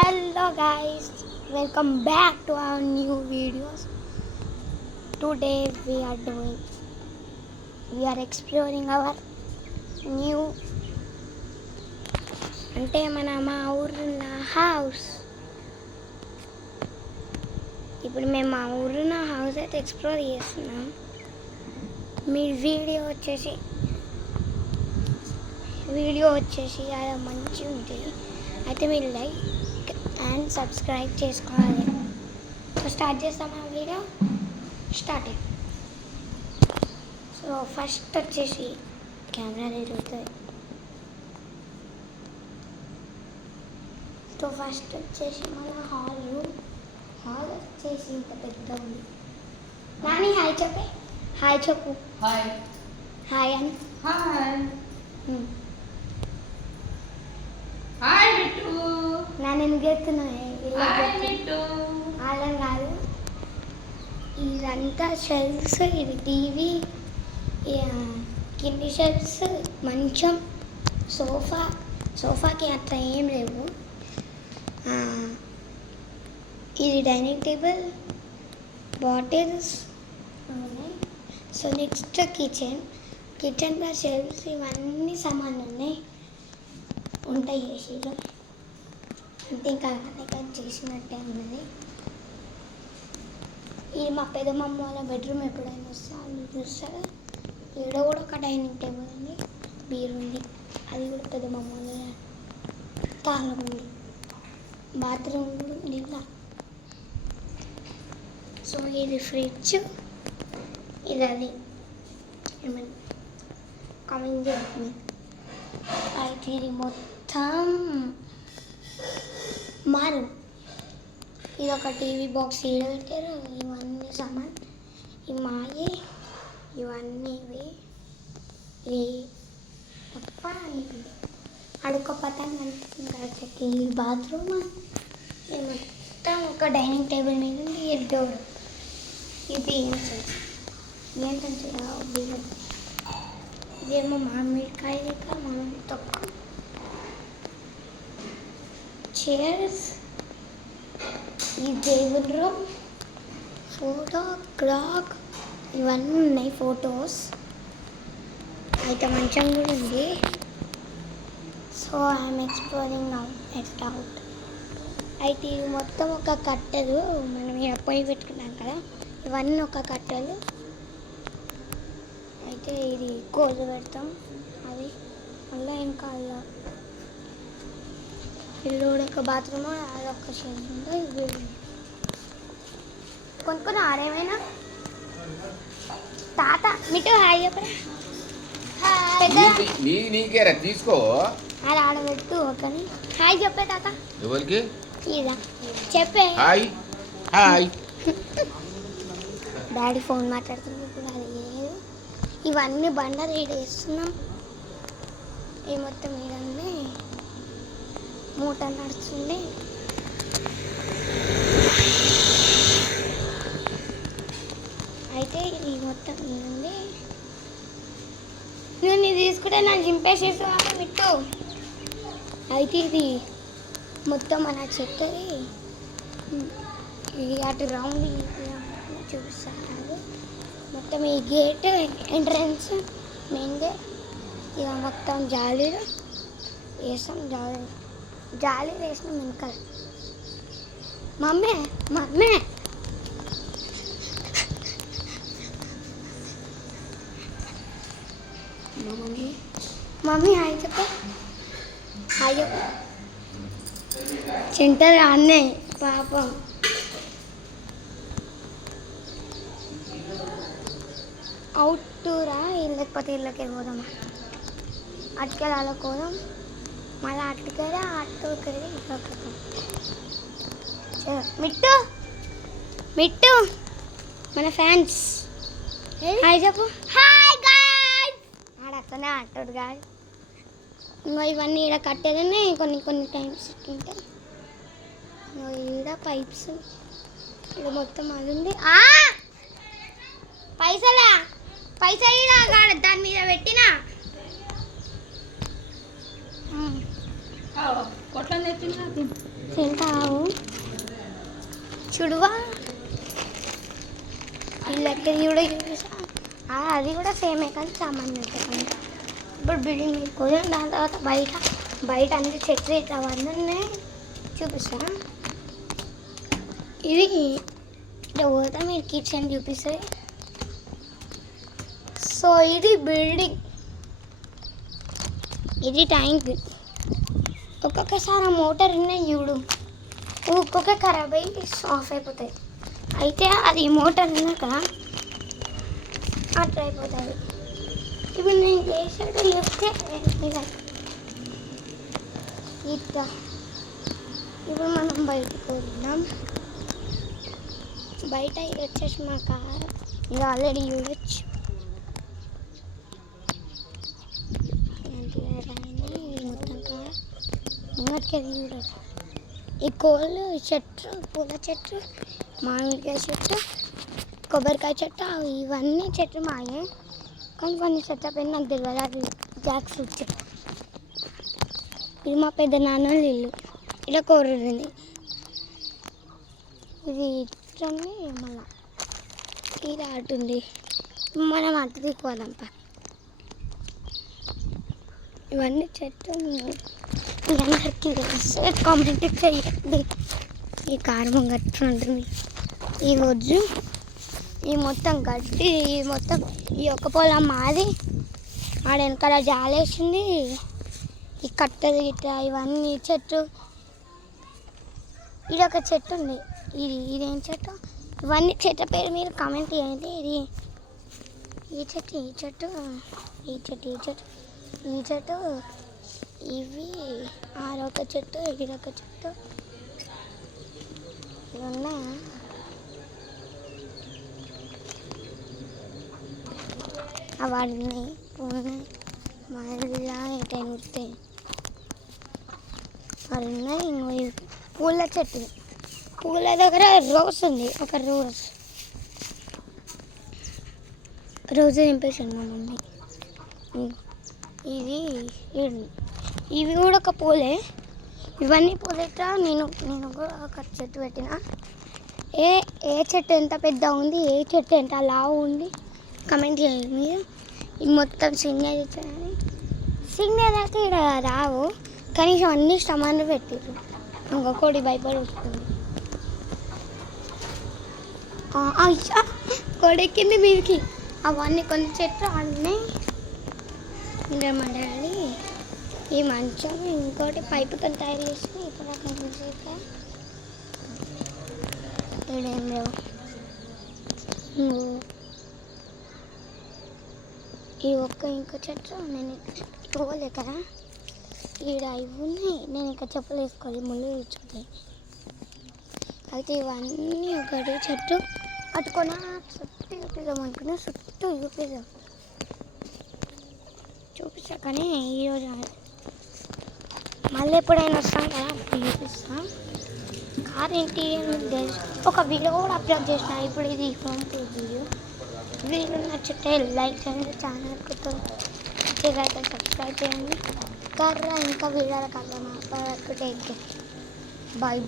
Hello guys, welcome back to our new videos. Today we are exploring our new అంటే మా ఊరున్న house. ఇప్పుడు మేము మా ఊరున్న హౌస్ అయితే ఎక్స్ప్లోర్ చేస్తున్నాం. మీ వీడియో వచ్చేసి అది మంచిగా ఉంటుంది. అయితే మీరు లైక్ అండ్ సబ్స్క్రైబ్ చేసుకోవాలి. స్టార్ట్ చేస్తాం ఆ వీడియో. స్టార్ట్. సో ఫస్ట్ వచ్చేసి కెమెరా తిరుగుతుంది. సో ఫస్ట్ వచ్చేసి మన హాల్ వచ్చేసి ఇంత పెద్ద ఉంది. నాని హాయ్ చెప్పే. హాయ్ చెప్పు. హాయ్ అని. హాయ్ బిట్టు. నేను ఎందుకు చెప్తున్నాను వాళ్ళని కాదు. ఇదంతా షెల్ఫ్స్, ఇది టీవీ, కింది షెల్ఫ్స్, మంచం, సోఫాకి అట్లా ఏం లేవు. ఇది డైనింగ్ టేబుల్, బాటిల్స్ ఉన్నాయి. సో నెక్స్ట్ కిచెన్లో షెల్ఫ్స్ ఇవన్నీ సామాన్లు ఉంటాయి చేసిలో. అంటే ఇంకా చేసినట్టే ఉన్నది. ఇది మా పెద్దమ్మ వాళ్ళ బెడ్రూమ్. ఎప్పుడైనా వస్తే వాళ్ళు చూస్తారు. ఈడ కూడా ఒక డైనింగ్ టేబుల్ ఉంది, బీర్ ఉంది. అది కూడా పెద్దమ్మ వాళ్ళ తాళం ఉంది. బాత్రూమ్ కూడా ఉంది ఇలా. సో ఇది ఫ్రిడ్జ్, ఇది అది ఏమన్నా కామెంట్ చేయండి. అయితే ఇది మొత్తం మారు. ఇది ఒక టీవీ బాక్స్ ఈడ పెట్టారు. ఇవన్నీ సామాన్ ఇవి మాయి. ఇవన్నీ ఇవి తప్ప అడుక పతంగా కనిపిస్తుంది కదా చెక్కి. ఈ బాత్రూమ్ ఇది మొత్తం ఒక డైనింగ్ టేబుల్ మీద ఉంది. ఈ డోర్ ఇది ఏంటంటే ఇదేమో మామిడికాయ లెక్క మామిడి తొక్క. చైర్స్, ఈ టేబుల్ రూమ్, ఫోటో క్లాక్ ఇవన్నీ ఉన్నాయి. ఫొటోస్ అయితే మంచం కూడా ఉంది. So I'm exploring now next out. అయితే ఇవి మొత్తం ఒక కట్టెలు. మనం ఇక్కడ పొయ్యి పెట్టుకున్నాం కదా, ఇవన్నీ ఒక కట్టెలు. అయితే ఇది కోళ్ళు పెడతాం. అది మళ్ళీ ఇంకా ఇల్లు కూడా ఒక బాత్రూమ్, అదొక షెల్ఫ్ ఉందో. ఇవి కొనుక్కున్నా ఆరేమైనా తాత మిట్టు హాయ్ చెప్పరా. నీకేరా తీసుకో. అది ఆడబెట్టు ఒకని హాయ్ చెప్పే తాత. ఎవరికి ఇదా చెప్పే హాయ్. హాయ్. డాడీ ఫోన్ మాట్లాడుతుంది ఇప్పుడు. అది లేదు. ఇవన్నీ బండలు ఈడ వేస్తున్నాం. ఈ మొత్తం ఇవన్నీ మూట నడుస్తుంది. అయితే ఇది మొత్తం ఉంది. నేను ఇది తీసుకుంటే నన్ను చింపేసేసి మిట్టు. అయితే ఇది మొత్తం మన చెట్టది. ఇది అటు రౌండ్ చూపిస్తాను. మొత్తం ఈ గేట్ ఎంట్రన్స్ మెయిన్ గేట్. ఇక మొత్తం జాలీలు వేసాం. జాలీలు వేసినాం వెనకాల. మమ్మీ హాయ్ చెప్పు. హాయ్ చెప్పు. చింటది అన్నే పాపం. అవుట్రా లేకపోతే ఇళ్ళకే పోదామా? అటుకెళ్ళి అలా పోదాం, మళ్ళీ అటుకెళ్ళి అటుకెళ్ళి ఇట్లా మిట్టు మన ఫ్యాన్స్ హాయ్ చెప్పు. Hi guys. ఆడక్కనే ఆటోడు గాయ్. ఇంకో ఇవన్నీ ఈడ కట్టేదనే కొన్ని టైమ్స్ ఉంటాయి. ఈడ పైప్స్ ఈడ మొత్తం అది ఉంది. పైసలు దాని మీద పెట్టినా కొట్లని తెచ్చింది. తింటావు చూడువా వీళ్ళకి కూడా చూపిస్తా అది కూడా సేమే కానీ సామాన్ ఉంటుంది ఇప్పుడు బిల్డింగ్ ఎక్కువ దాని తర్వాత బయట అన్ని చెట్లు ఇట్లా అవన్నీ చూపిస్తా ఇది ఇట్లా పోతా మీరు కిచెన్ చూపిస్తుంది సో ఇది బిల్డింగ్ ఇది ట్యాంక్ ఒక్కొక్కసారి ఆ మోటార్ ఉన్నాయి చూడు ఒక్కొక్క ఖరాబ్ అయ్యి ఆఫ్ అయిపోతాయి అయితే అది మోటార్ ఉన్నాక అట్లా అయిపోతుంది ఇప్పుడు నేను చేసేది చెప్తే ఇట్లా ఇప్పుడు మనం బయటకు వెళ్దాం బయట ఇది వచ్చేసి మా కార్ ఇది ఆల్రెడీ చూడొచ్చు మొత్తం కార్ ఇంకటికి చూడొచ్చు ఈ కోళ్ళు చెట్టు పూల చెట్టు మామిడికాయ చెట్టు కొబ్బరికాయ చెట్టు ఇవన్నీ చెట్లు మాయే కానీ కొన్ని చెట్ల పైన నాకు తెలియదు అది జాక్ ఫ్రూట్ చెట్టు ఇది మా పెద్ద నాన్న ఇల్లు ఇలా కోరుంది ఇది ఇట్లనే మళ్ళా ఇది ఆటుంది మనం అటు దిక్కుపోదాంపా ఇవన్నీ చెట్టు మీ అందరికీ తెలిస్తే కామెంట్ చేయండి ఈ కారం గట్టి ఉంటుంది ఈ రోజు ఈ మొత్తం గట్టి ఈ మొత్తం ఈ ఒక్క పొలం మాది ఆడ వెనకాల జాలేసింది ఈ కట్టెలు గిట్ట ఇవన్నీ చెట్టు ఇది ఒక చెట్టు ఉంది ఇదేం చెట్టు ఇవన్నీ చెట్ల పేరు మీరు కామెంట్ చేయండి ఇది ఈ చెట్టు ఈ చెట్టు ఈ చెట్టు ఈ చెట్టు ఈ చెట్టు ఇవి ఆరొక చెట్టు ఇదొక చెట్టు ఇవి ఉన్నాయా అవి ఉన్నాయి మళ్ళా ఎటైనా వస్తాయి అవి ఉన్నాయి ఇంకో పూల చెట్టు పూల దగ్గర రోజ్ ఉంది ఒక రోజు నింపేసాను మా మమ్మీ ఇవి కూడా ఒక పూలే ఇవన్నీ పూలెట్లా నేను కూడా ఒక చెట్టు పెట్టిన ఏ చెట్టు ఎంత పెద్ద ఉంది ఏ చెట్టు ఎంత లావు ఉంది కమెంట్ చేయండి మీరు ఇది మొత్తం సిగ్నల్ ఇచ్చారని సిగ్నల్ అయితే ఇక్కడ రావు కనీసం అన్ని సమానం పెట్టారు ఇంకొకటి భయపడి వస్తుంది కొడెక్కింది మీదకి అవన్నీ కొన్ని చెట్లు అన్నీ ఇంకా మా డాడీ ఈ మంచం ఇంకోటి పైపుతో తయారు చేసి ఇక్కడ ఇక్కడేం లేవు ఈ ఇంకో చెట్టు నేను పోలే కదా ఈడ ఇవి ఉన్నాయి నేను ఇంకా చెప్పులు వేసుకోవాలి ముళ్ళు ఇచ్చుతాయి అయితే ఇవన్నీ ఒకటి చెట్టు పట్టుకొని చుట్టూ చూపిద్దాం అనుకున్నా చుట్టూ చూపిస్తా కానీ ఈరోజు మళ్ళీ ఎప్పుడైనా వస్తాం కదా అప్పుడు చూపిస్తాం కార్ ఇంటీరియర్ ఒక వీడియో కూడా అప్లోడ్ చేసిన ఇప్పుడు ఇది హోమ్ టూర్ వీడియో నచ్చితే లైక్ చేయండి ఛానల్ కొత్తగా అయితే సబ్స్క్రైబ్ చేయండి ఇంకా వీడియోలకు అర్థం టేక్ కేర్ బాయ్